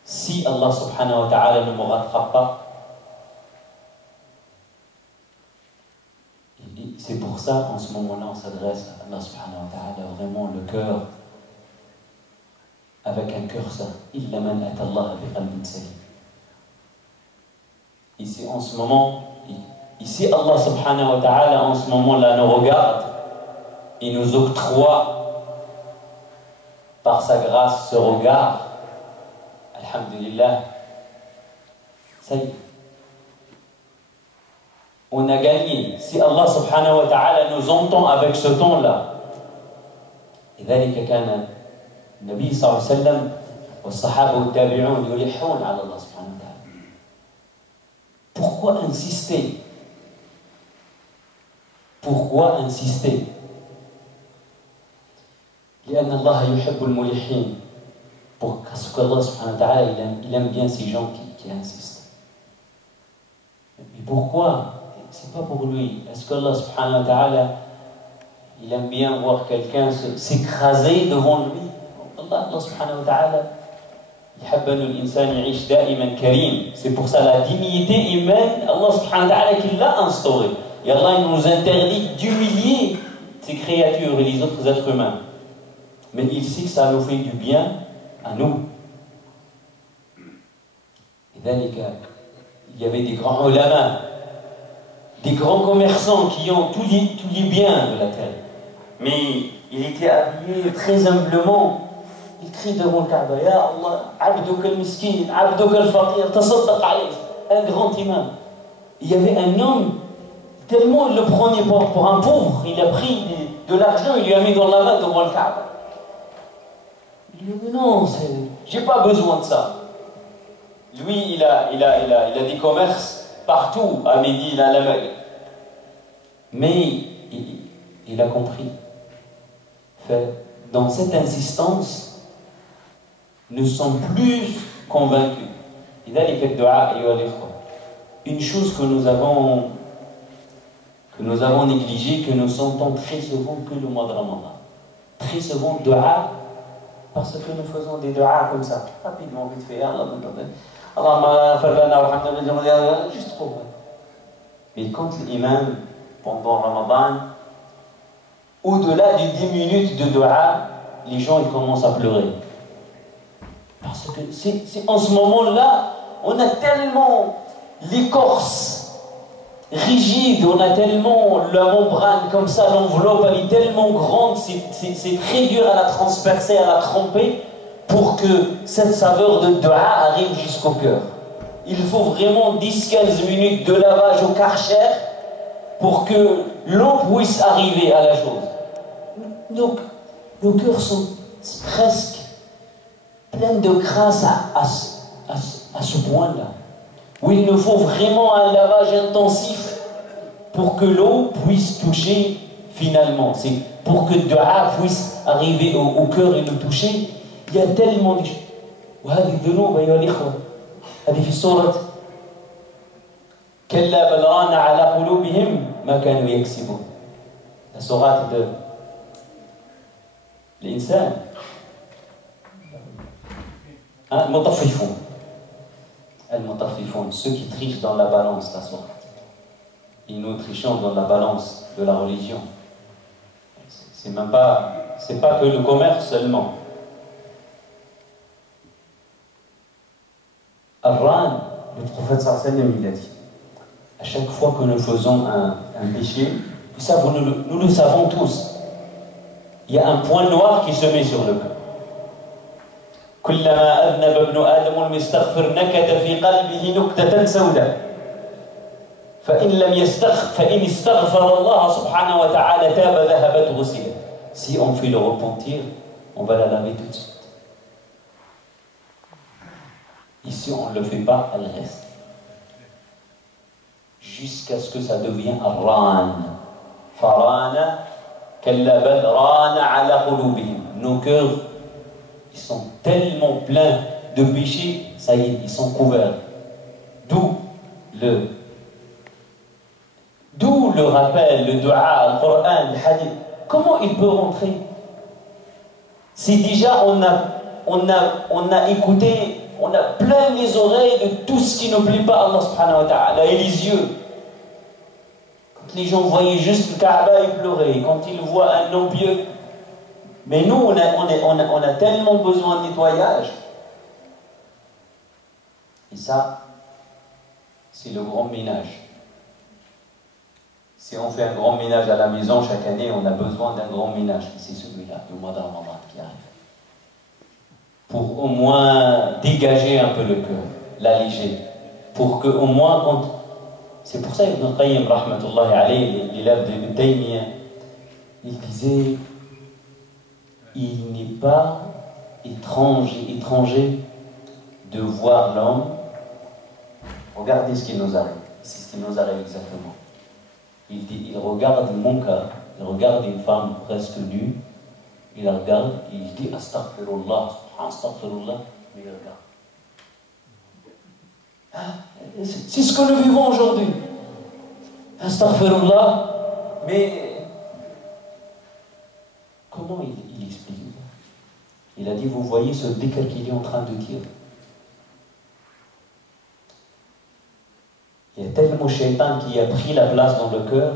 Si Allah subhanahu wa ta'ala ne me rattrape pas, c'est pour ça qu'en ce moment-là on s'adresse à Allah subhanahu wa ta'ala vraiment le cœur, avec un cœur sain. Illa man ata Allah bi qalbin salim. Ici en ce moment, ici Allah subhanahu wa ta'ala en ce moment-là nous regarde et nous octroie par sa grâce ce regard. Alhamdulillah, ça y est. On a gagné. Si Allah subhanahu wa ta'ala nous entend avec ce ton-là. لذلك كان النبي صلى الله عليه وسلم والصحابة والتابعون يلحون على الله سبحانه وتعالى. Pourquoi pourquoi insister? Pourquoi insister? لأن الله يحب الملحين. Parce qu'Allah subhanahu wa ta'ala, il aime bien ces gens qui insistent. Mais pourquoi? C'est pas pour lui. Est-ce qu'Allah subhanahu wa ta'ala, il aime bien voir quelqu'un s'écraser devant lui? Allah subhanahu wa ta'ala, c'est pour ça la dignité humaine, Allah subhanahu wa ta'ala qui l'a instaurée. Et Allah il nous interdit d'humilier ces créatures et les autres êtres humains. Mais il sait que ça nous fait du bien à nous. Et il y avait des grands ulama, des grands commerçants qui ont tous les biens de la terre. Mais il était habillé très humblement. Il crie devant le Kaaba, Ya Allah, Abduk al-Miskin, Abduk al-Faqir, tasaddaq alayh. Un grand imam. Il y avait un homme, tellement il le prenait pour un pauvre, il a pris de l'argent, il lui a mis dans la main devant le Kaaba. Il lui a dit non, j'ai pas besoin de ça. Lui, il a des commerces partout, à Médine, à la Mecque. Mais il a compris. Dans cette insistance, nous sommes plus convaincus. Une chose que nous avons négligée, que nous sentons très souvent que le mois de Ramadan. Très souvent, dua, parce que nous faisons des dua comme ça, rapidement, vite fait. Juste pour moi. Mais quand l'imam, pendant Ramadan, au-delà des 10 minutes de dua, les gens ils commencent à pleurer. Parce que c'est en ce moment-là, on a tellement l'écorce rigide, on a tellement la membrane comme ça, l'enveloppe elle est tellement grande, c'est très dur à la transpercer, à la tremper, pour que cette saveur de dua arrive jusqu'au cœur. Il faut vraiment 10-15 minutes de lavage au karcher pour que l'eau puisse arriver à la chose. Donc, nos cœurs sont presque pleins de grâce à ce point-là, où il nous faut vraiment un lavage intensif pour que l'eau puisse toucher finalement. C'est pour que dua puisse arriver au cœur et le toucher. Il y a tellement de choses. وهذه الذنوب أيها الإخوة هذه في سورة كلا بل ران على قلوبهم ما كانوا يكسبون. La sourate de l'insan. المطففون. المطففون, ceux qui trichent dans la balance, la sourate. Et nous trichons dans la balance de la religion. C'est pas que le commerce seulement. Ar-Ran, le prophète sallallahu il a dit, à chaque fois que nous faisons un péché, ça nous le savons tous, il y a un point noir qui se met sur le cœur. كلما أذنب ابن آدم المستغفر نكت في قلبه نكتة سوداء فإن استغفر الله سبحانه وتعالى تاب ذهبت غسلت. Si on fait le repentir, on va la laver tout de suite. Ici, on ne le fait pas, elle reste. Jusqu'à ce que ça devienne Ar-Ran. Farana, kalla bal rana ala qulubihim. Nos cœurs, ils sont tellement pleins de péchés, ça y est, ils sont couverts. D'où le rappel, le dua, le Coran, le hadith. Comment il peut rentrer? Si déjà on a écouté, on a plein les oreilles de tout ce qui ne plaît pas à Allah subhanahu wa ta'ala et les yeux. Quand les gens voyaient juste le Kaaba, ils pleuraient. Quand ils voient un homme pieux. Mais nous, on a tellement besoin de nettoyage. Et ça, c'est le grand ménage. Si on fait un grand ménage à la maison chaque année, on a besoin d'un grand ménage. C'est celui-là, le mois de Ramadan qui arrive. Pour au moins dégager un peu le cœur, l'alléger. Pour que au moins quand... C'est pour ça que Ibn Qayyim, rahmatullahi alayhi, l'élève d'Ibn Taymiyyah, il disait, il n'est pas étranger de voir l'homme. Regardez ce qui nous arrive. C'est ce qui nous arrive exactement. Il regarde mon cas, il regarde une femme presque nue, il la regarde, il dit Astaghfirullah, Astaghfirullah, mais il regarde. C'est ce que nous vivons aujourd'hui. Astaghfirullah, mais comment il explique ça? Il a dit, vous voyez ce dhikr qu'il est en train de dire. Il y a tellement shaitan qui a pris la place dans le cœur.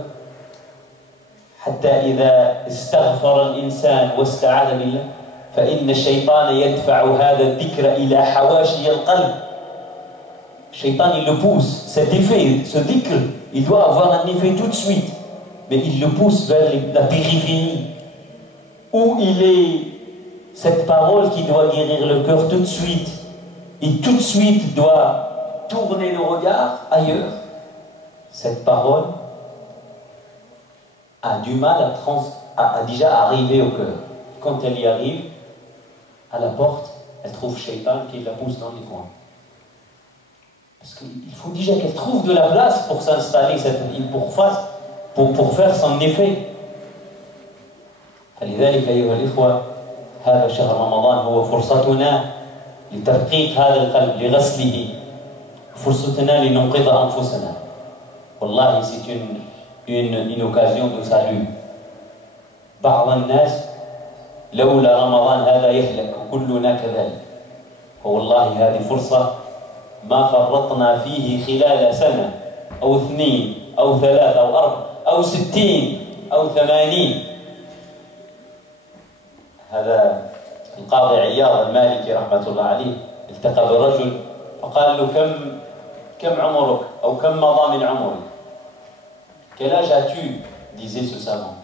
حتى إذا استغفر الإنسان واستعاذ بالله فإن الشيطان يدفع هذا الذكر إلى حواشي القلب. Shaitan, il le pousse. Cet effet, ce dhikr, il doit avoir un effet tout de suite. Mais il le pousse vers la périphérie. Où il est cette parole qui doit guérir le cœur tout de suite. Et tout de suite doit tourner le regard ailleurs. Cette parole a du mal à déjà arriver au cœur. Quand elle y arrive, à la porte, elle trouve Shaitan qui la pousse dans les coins. Parce qu'il faut déjà qu'elle trouve de la place pour s'installer, pour faire son effet. فلذلك أيها الإخوة هذا شهر رمضان هو فرصتنا لترقيق هذا القلب لغسله فرصتنا لننقذ أنفسنا. والله c'est une occasion de salut. بعض الناس لولا رمضان هذا يهلك وكلنا كذلك. والله هذه فرصة ما فرطنا فيه خلال سنة أو 2 أو 3 أو 4 أو 60 أو 80. هذا القاضي عياض المالكي رحمة الله عليه التقى برجل فقال له كم عمرك أو كم مضى من عمرك. Quel âge as-tu? disait ce savant.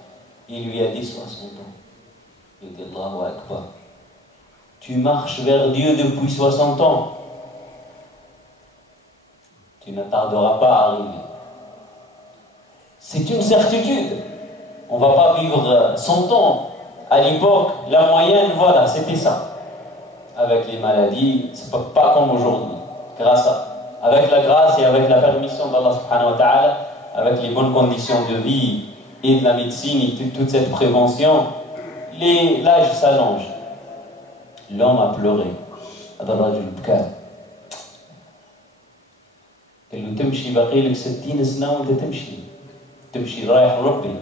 Il lui a dit 60 ans. Il dit Allahu Akbar. Tu marches vers Dieu depuis 60 ans. Tu ne tarderas pas à arriver. C'est une certitude. On ne va pas vivre 100 ans. À l'époque, la moyenne, voilà, c'était ça. Avec les maladies, c'est pas comme aujourd'hui. Avec la grâce et avec la permission d'Allah subhanahu wa ta'ala, avec les bonnes conditions de vie et de la médecine et toute cette prévention, l'âge s'allonge. L'homme a pleuré. هذا الرجل بكى. قال له تمشي باقي لك 60 سنة وانت تمشي رايح لربي.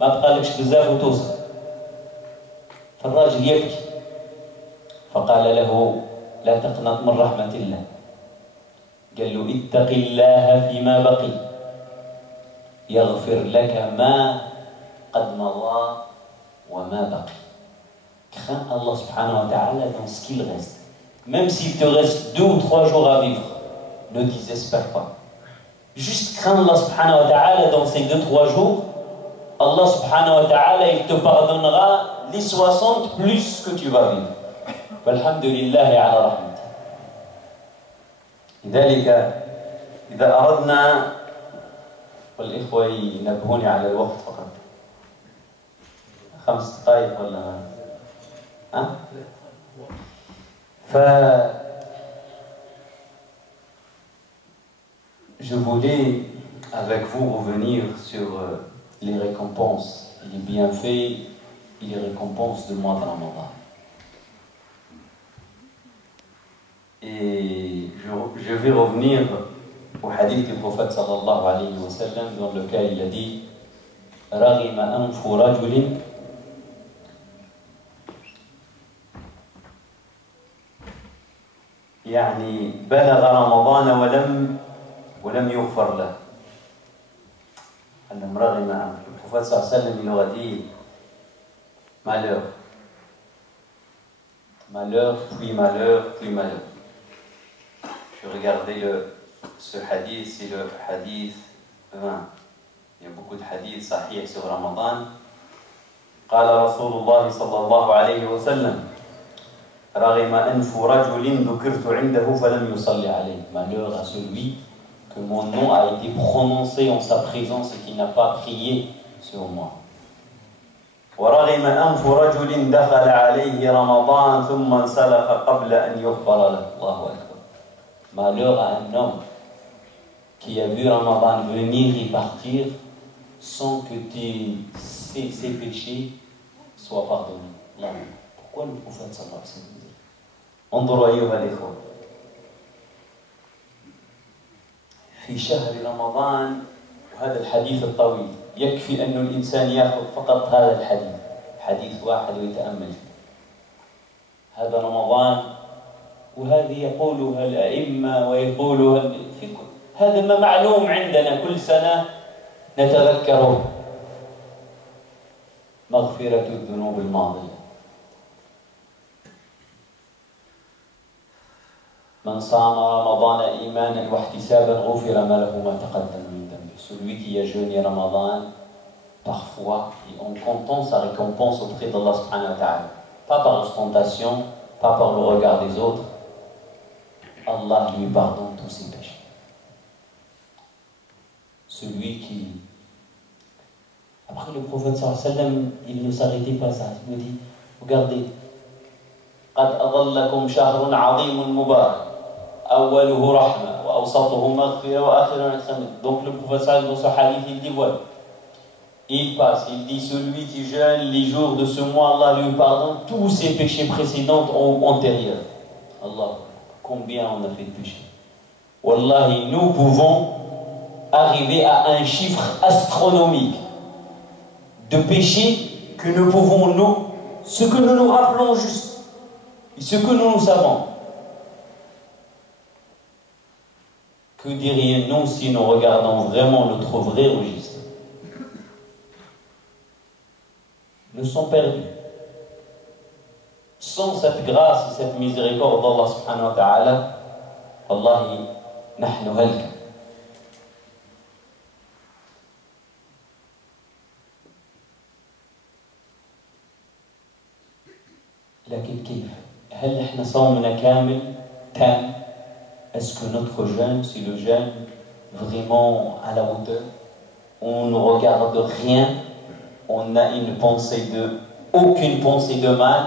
ما بقالكش بزاف وتوصل. فالراجل يبكي. فقال له لا تقنط من رحمة الله. قال له اتق الله فيما بقي. يغفر لك ما قد مضى وما بقي. Crains Allah subhanahu wa ta'ala dans ce qu'il reste. Même s'il te reste 2 ou 3 jours à vivre, ne désespère pas. Juste crains Allah subhanahu wa ta'ala dans ces 2-3 jours. Allah subhanahu wa ta'ala, il te pardonnera les 60 plus que tu vas vivre. Walhamdulillahi ala rahmati. لذلك إذا أردنا والإخوة ينبهوني على الوقت فقط 5 دقائق ولا ها؟ Je voulais avec vous revenir sur les récompenses, les bienfaits et les récompenses du mois de Ramadan. Et je vais revenir au hadith du prophète sallallahu alayhi wa sallam dans lequel il a dit رغم أنف رجل يعني بلغ رمضان ولم يغفر له. أن رغم أنف. Le prophète sallallahu alayhi wa sallam il aura dit malheur, malheur, puis malheur, puis malheur. Je regardais ce hadith, c'est le hadith 20. Il y a beaucoup de hadiths sahih sur Ramadan. قال رسول الله صلى الله عليه وسلم رغم أنف رجل ذكرت عنده فلم يصلي عليه. Malheur à celui que mon nom a été prononcé en sa présence et qui n'a pas prié sur moi. ورغم أنف رجل دخل عليه رمضان ثم انسلخ قبل أن يغفر له. الله أكبر. Malheur à un homme qui a vu Ramadan venir et partir sans que ses péchés soient pardonnés. Là, pourquoi le prophète sallallahu alayhi wa sallam dit انظروا أيها الإخوة في شهر رمضان وهذا الحديث الطويل يكفي أن الإنسان يأخذ فقط هذا الحديث حديث واحد ويتأمل فيه هذا رمضان وهذه يقولها الأئمة ويقولها في هذا ما معلوم عندنا كل سنة نتذكره مغفرة الذنوب الماضية من صام رمضان إيمانا واحتسابا غفر ما له ما تقدم من ذنبه. Celui qui a jeûné Ramadan, parfois, et en comptant sa récompense auprès d'Allah subhanahu wa ta'ala. Pas par l'ostentation, pas par le regard des autres. Allah lui pardonne tous ses péchés. Celui qui... Après le prophète sallallahu alayhi wa sallam, il ne s'arrêtait pas ça. Il nous dit, regardez, قد أظلكم شهر عظيم مبارك أوله رحمة وأوسطه مغفرة وآخره نسمة. Donc le prophète sallallahu alayhi wa sallam, dans ce hadith, il dit voilà. Il passe, il dit celui qui jeûne les jours de ce mois, Allah lui pardonne tous ses péchés précédents ou antérieurs. Allah, combien on a fait de péchés. Wallahi, nous pouvons arriver à un chiffre astronomique de péchés que nous pouvons nous, ce que nous nous rappelons juste. Et ce que nous savons, que dirions-nous si nous regardons vraiment notre vrai registre? Nous sommes perdus. Sans cette grâce et cette miséricorde d'Allah subhanahu wa ta'ala, Wallahi, nahnu halka. لكن كيف؟ هل احنا صومنا كامل تام؟ Est-ce que notre jeûne, c'est le jeûne vraiment à la hauteur? On ne regarde rien, on a une pensée aucune pensée de mal,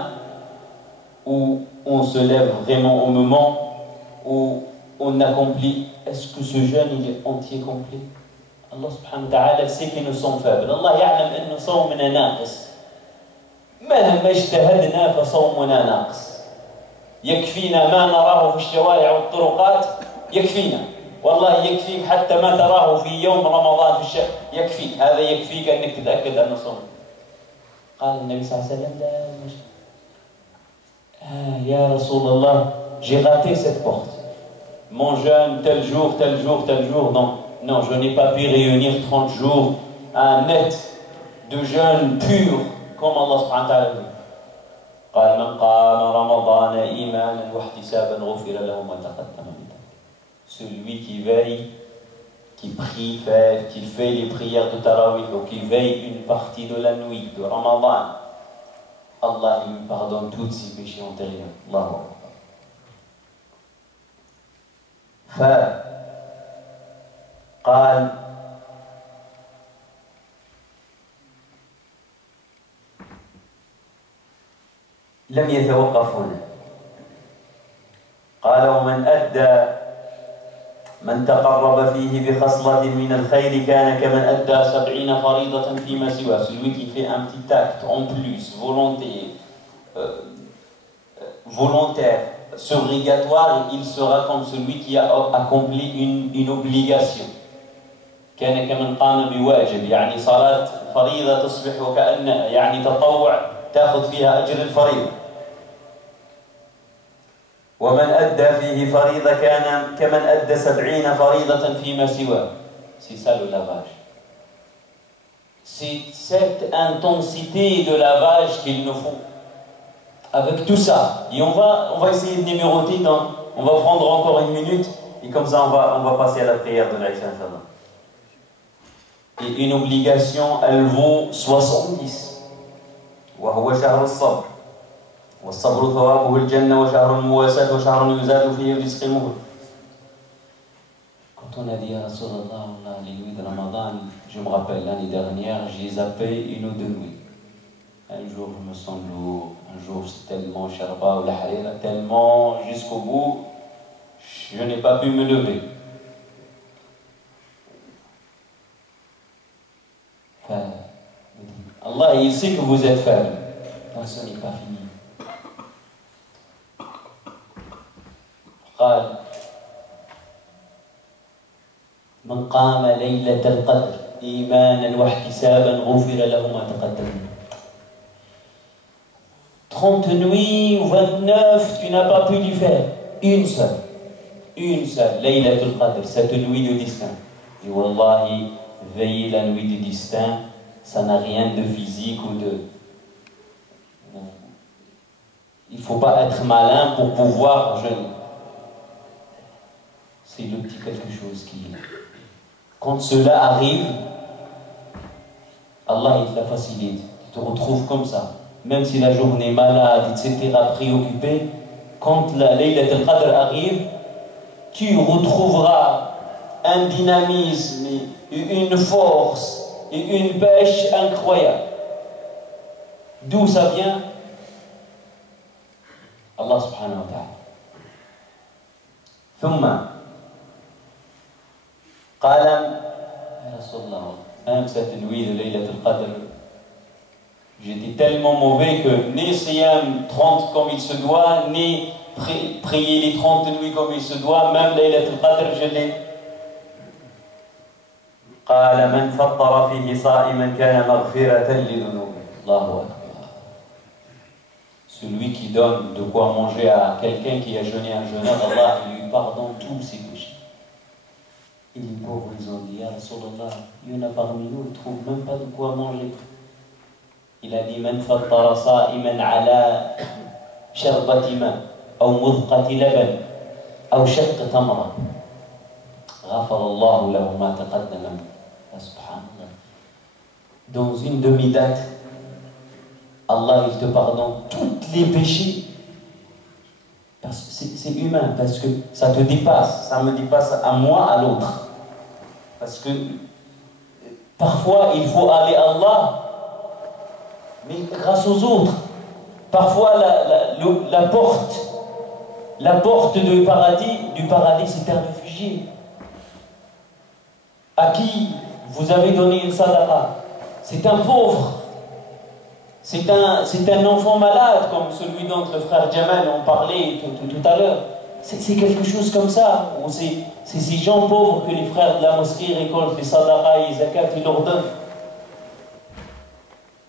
ou on se lève vraiment au moment où on accomplit. Est-ce que ce jeûne il est entier complet? Allah subhanahu wa ta'ala sait que nous sommes faibles. Allah يعلم أن صومنا ناقص. مهما اجتهدنا فصومنا ناقص. يكفينا ما نراه في الشوارع والطرقات يكفينا والله يكفيك حتى ما تراه في يوم رمضان في الشهر يكفيك هذا يكفيك أنك تتأكد أن صوم. قال النبي صلى الله عليه وسلم لا يا رسول الله j'ai raté cette porte mon jeûne tel jour non je n'ai pas pu réunir 30 jours un net de jeûne pur comme Allah subhanahu wa ta'ala. قال من قام رمضان إيمانا واحتسابا غفر له ما تقدم من ذنبه. Celui qui veille, qui prie, qui fait les prières de Tarawih ou qui veille une partie de la nuit de Ramadan, Allah lui pardonne tous ses péchés antérieurs. Allahu Akbar. فقال لم يتوقف هنا. قال ومن أدى من تقرب فيه بخصلة من الخير كان كمن أدى 70 فريضة فيما سواه. Celui qui fait un petit acte en plus, volontaire, surrogatoire, il sera comme celui qui a accompli une obligation. كان كمن قام بواجب يعني صلاة فريضة تصبح وكأن يعني تطوع تأخذ فيها أجر الفريضة. ومن أدى فيه فريضة كان كمن أدى 70 فريضة فيما سواه. C'est ça le lavage. C'est cette intensité de lavage qu'il nous faut. Avec tout ça, et on va essayer de numéroter, on va prendre encore une minute, et comme ça on va passer à la prière de l'Aïcha. Et une obligation, elle vaut 70. وهو شهر الصبر والصبر ثوابه الجنة وشهر المواساة وشهر يزاد فيه رزق المهل. Quand on a dit à Rasulallah, les nuits de Ramadan, je me rappelle l'année dernière, j'ai zappé une ou deux nuits. Un jour je me sens lourd, un jour c'est tellement sharba ou la harira, tellement jusqu'au bout, je n'ai pas pu me lever. Allah, il sait que vous êtes faible. Donc ce n'est pas fini. قال من قام ليلة القدر إيمانا واحتسابا غفر له ما تقدم. 30 nuits ou 29, tu n'as pas pu lui faire. Une seule, Laylatul Qadr, cette nuit de destin. Et wallahi, veiller la nuit de destin, ça n'a rien de physique ou de... Il ne faut pas être malin pour pouvoir jeûner. C'est le petit quelque chose qui... Quand cela arrive, Allah il te la facilite. Tu te retrouves comme ça. Même si la journée est malade, etc., préoccupé, quand la Laylat al-Qadr arrive, tu retrouveras un dynamisme, une force et une pêche incroyable. D'où ça vient? Allah subhanahu wa ta'ala. ثم قال يا رسول الله, même cette nuit de Laylat al-Qadr, j'étais tellement mauvais que ni Siyam 30 comme il se doit, ni prier les 30 nuits comme il se doit, même Laylat al-Qadr, je l'ai. قال من فطر فيه صائما كان مغفرة لذنوبه. الله أكبر. Celui qui donne de quoi manger à quelqu'un qui a jeûné un jeûneur, Allah lui pardonne tous ses péchés. Et les pauvres, ils ont dit, Ya Rasulallah, il y en a parmi nous, ils ne trouvent même pas de quoi manger. Il a dit, من فطر صائما على شربة ماء أو مذقة لبن أو شق تمرة غفر الله له ما تقدم. Subhanallah. Dans une demi-date, Allah il te pardonne tous les péchés. Parce que c'est humain, parce que ça te dépasse, ça me dépasse à moi, à l'autre. Parce que parfois il faut aller à Allah, mais grâce aux autres. Parfois la porte du paradis c'est un réfugié. À qui vous avez donné une sadaqa? C'est un pauvre. C'est un enfant malade, comme celui dont le frère Jamal en parlait tout à l'heure. C'est quelque chose comme ça. C'est ces gens pauvres que les frères de la mosquée récoltent les sadaqa et les zakat, ils leur donnent.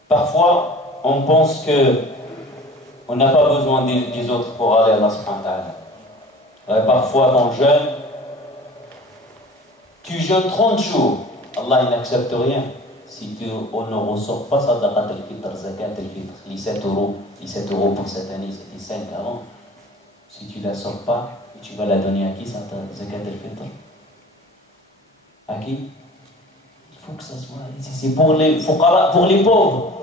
Parfois, on pense qu'on n'a pas besoin des autres pour aller à Allah subhanahu wa ta'ala. Parfois, dans le jeûne, tu jeûnes 30 jours, Allah il n'accepte rien. Si on ne ressort pas sadaqat al-fitr, zakat al-fitr, les 7 euros pour cette année, c'était 5 avant. Si tu ne la sors pas, tu vas la donner à qui, zakat al-fitr? À qui? Il faut que ça soit... C'est pour les fuqara, pour les pauvres.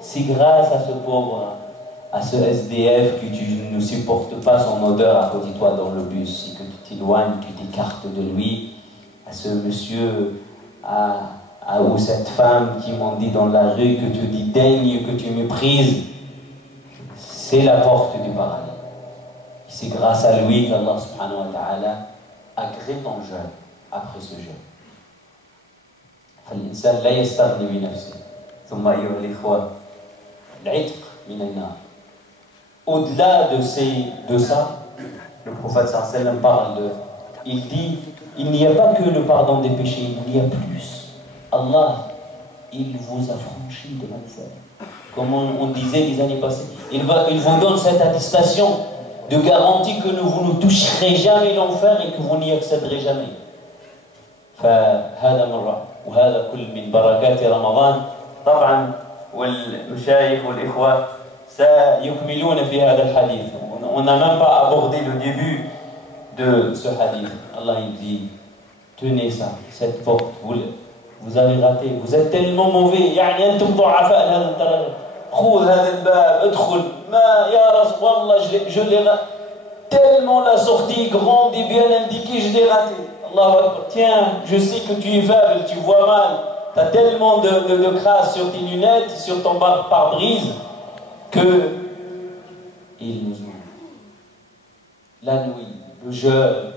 C'est grâce à ce pauvre, à ce SDF que tu ne supportes pas son odeur à côté de toi dans le bus, et que tu t'éloignes, tu t'écartes de lui, à ce monsieur, ou cette femme qui m'ont dit dans la rue que tu dédaignes, que tu méprises, c'est la porte du paradis. C'est grâce à lui qu'Allah subhanahu wa ta'ala agrée ton jeûne après ce jeûne. فالإنسان لا يستغني بنفسه. ثم أيها الإخوة العتق من النار. Au-delà de ça, le prophète sallallahu alayhi wa sallam parle de... Il dit, il n'y a pas que le pardon des péchés, il y a plus. Allah, il vous a franchi de l'enfer. Comme on disait les années passées, il vous donne cette attestation de garantie que vous ne toucherez jamais l'enfer et que vous n'y accéderez jamais. فهذا مرة وهذا كل من بركات رمضان. طبعا والمشايخ والإخوة سيكملون في هذا الحديث. On n'a même pas abordé le début de ce hadith. Allah il dit, tenez ça, cette porte, vous avez raté, vous êtes tellement mauvais. يعني أنتم ضعفاء هذا الدرجة. خذ هذا الباب ادخل. ما يا رسول الله je l'ai raté. Tellement la sortie grande et bien indiquée, je l'ai raté. Allah, tiens, je sais que tu es faible, tu vois mal, tu as tellement de crasse sur tes lunettes, sur ton pare-brise, que il nous ouvre. La nuit, le jeûne,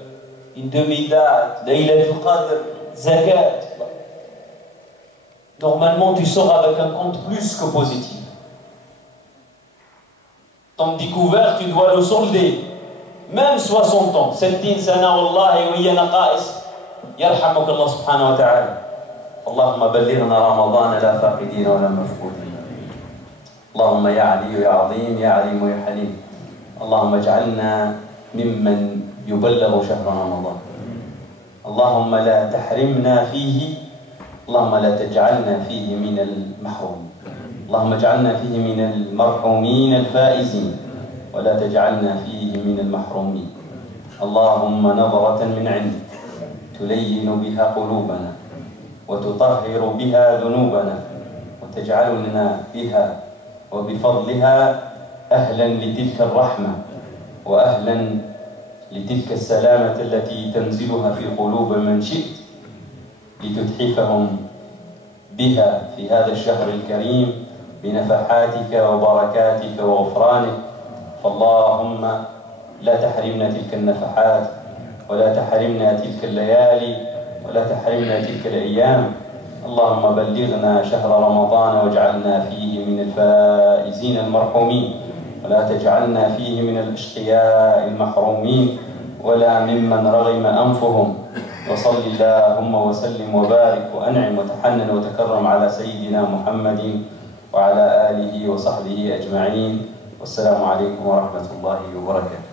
une demi-date, Laylatul Qadr, zakat. normalement tu sors avec un compte plus que positif. Ton découvert, tu dois le solder. Même 60 ans. 60 sana wallahi wa hiya naqais. يرحمك الله سبحانه وتعالى. اللهم بلغنا رمضان لا فاقدين ولا مفقودين. اللهم يا علي يا عظيم يا عليم يا حليم. اللهم اجعلنا ممن يبلغ شهر رمضان. اللهم لا تحرمنا فيه، اللهم لا تجعلنا فيه من المحرومين. اللهم اجعلنا فيه من المرحومين الفائزين، ولا تجعلنا فيه من المحرومين. اللهم نظرة من عندك تلين بها قلوبنا وتطهر بها ذنوبنا وتجعلنا بها وبفضلها أهلا لتلك الرحمة وأهلا لتلك السلامة التي تنزلها في قلوب من شئت لتتحفهم بها في هذا الشهر الكريم بنفحاتك وبركاتك وغفرانك. فاللهم لا تحرمنا تلك النفحات ولا تحرمنا تلك الليالي ولا تحرمنا تلك الأيام. اللهم بلغنا شهر رمضان واجعلنا فيه من الفائزين المرحومين، ولا تجعلنا فيه من الأشقياء المحرومين ولا ممن رغم أنفهم. وصل اللهم وسلم وبارك وأنعم وتحنن وتكرم على سيدنا محمد وعلى آله وصحبه أجمعين. والسلام عليكم ورحمة الله وبركاته.